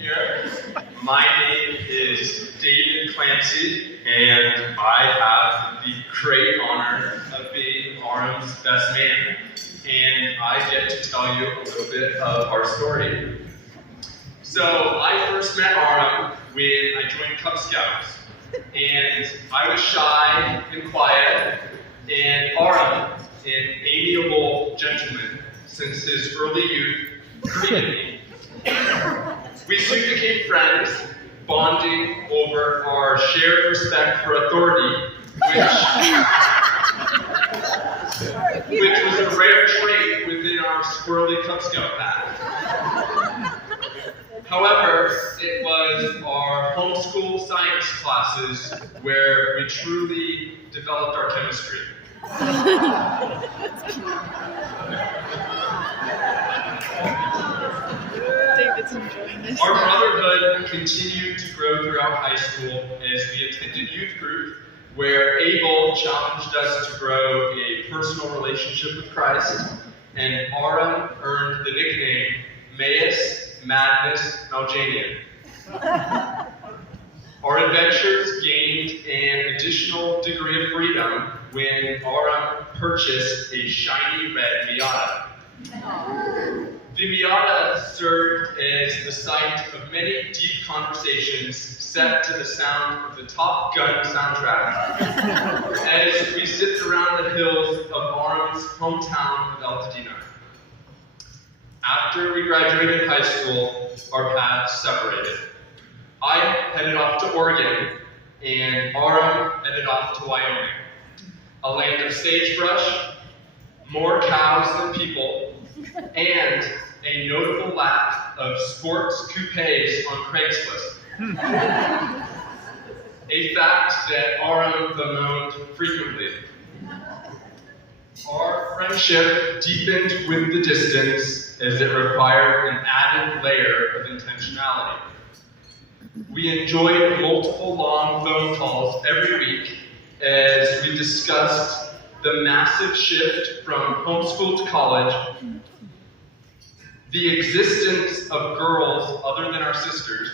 Here. My name is David Clancy, and I have the great honor of being Aram's best man. And I get to tell you a little bit of our story. So I first met Aram when I joined Cub Scouts, and I was shy and quiet, and Aram, an amiable gentleman since his early youth, greeted me. We soon became friends, bonding over our shared respect for authority, which was a rare trait within our squirrely Cub Scout pack. However, it was our homeschool science classes where we truly developed our chemistry. David's enjoying this. Our brotherhood continued to grow throughout high school as we attended youth group, where Abel challenged us to grow a personal relationship with Christ, and Aram earned the nickname Maius Madness Malgenian. Our adventures gained an additional degree of freedom when Aram purchased a shiny red Miata. The Miata served as the site of many deep conversations set to the sound of the Top Gun soundtrack as we zipped around the hills of Aram's hometown of Altadena. After we graduated high school, our paths separated. I headed off to Oregon, and Aram headed off to Wyoming, a land of sagebrush, more cows than people, and a notable lack of sports coupes on Craigslist. A fact that Aram bemoaned frequently. Our friendship deepened with the distance as it required an added layer of intentionality. We enjoyed multiple long phone calls every week as we discussed the massive shift from homeschool to college, the existence of girls other than our sisters,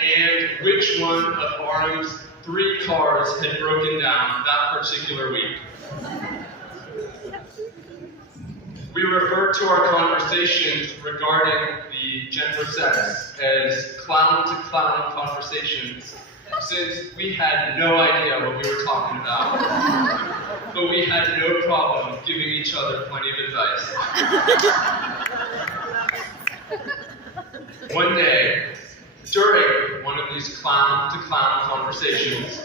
and which one of Aram's 3 cars had broken down that particular week. We referred to our conversations regarding the gender sex as clown-to-clown conversations, since we had no idea what we were talking about, but we had no problem giving each other plenty of advice. One day, during one of these clown-to-clown conversations,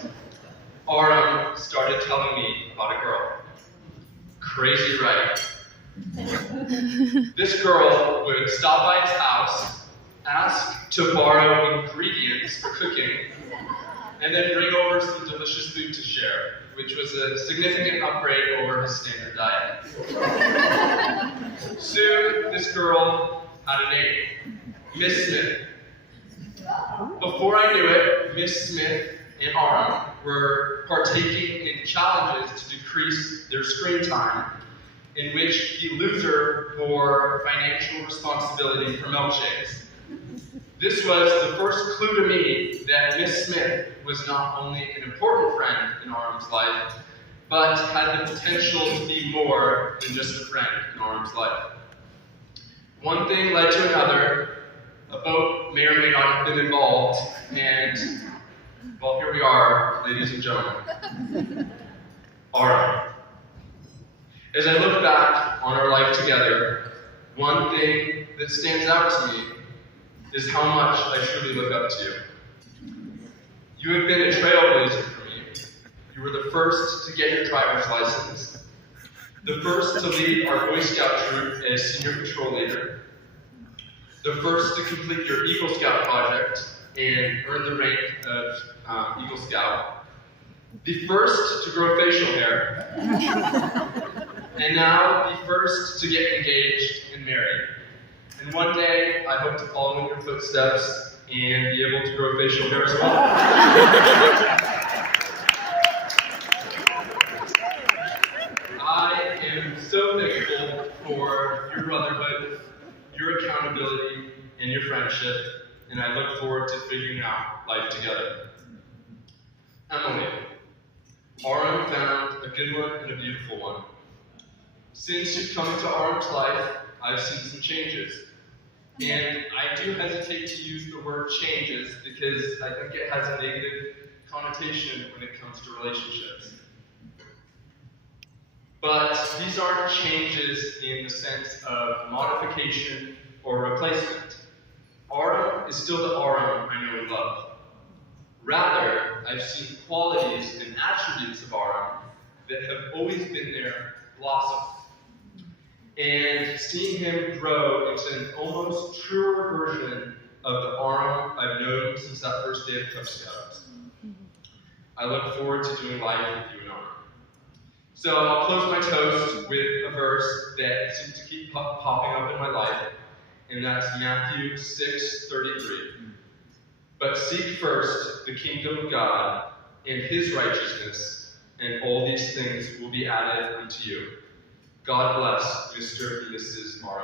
Aram started telling me about a girl. Crazy, right? This girl would stop by his house, ask to borrow ingredients for cooking, and then bring over some delicious food to share, which was a significant upgrade over his standard diet. Soon, this girl had a name, Miss Smith. Before I knew it, Miss Smith and Aram were partaking in challenges to decrease their screen time, in which the loser bore financial responsibility for milkshakes. This was the first clue to me that Miss Smith was not only an important friend in Aram's life, but had the potential to be more than just a friend in Aram's life. One thing led to another. A boat may or may not have been involved, and, well, here we are, ladies and gentlemen. Aram. As I look back on our life together, one thing that stands out to me is how much I truly look up to you. You have been a trailblazer for me. You were the first to get your driver's license, the first to lead our Boy Scout troop as senior patrol leader, the first to complete your Eagle Scout project and earn the rank of Eagle Scout, the first to grow facial hair, and now the first to get engaged and married. And one day, I hope to follow in your footsteps and be able to grow facial hair as well. I am so thankful for your brotherhood, your accountability, and your friendship, and I look forward to figuring out life together. Emily, Aram found a good one and a beautiful one. Since you've come into Aram's life, I've seen some changes. And I do hesitate to use the word changes because I think it has a negative connotation when it comes to relationships. But these aren't changes in the sense of modification or replacement. Aram is still the Aram I know and love. Rather, I've seen qualities and attributes of Aram that have always been there blossom. And seeing him grow into an almost truer version of the Aram I've known since that first day of Cub Scouts. I look forward to doing life with you and Aram. So I'll close my toast with a verse that seems to keep popping up in my life, and that's Matthew 6:33. But seek first the kingdom of God and his righteousness, and all these things will be added unto you. God bless Mr. and Mrs. Aram.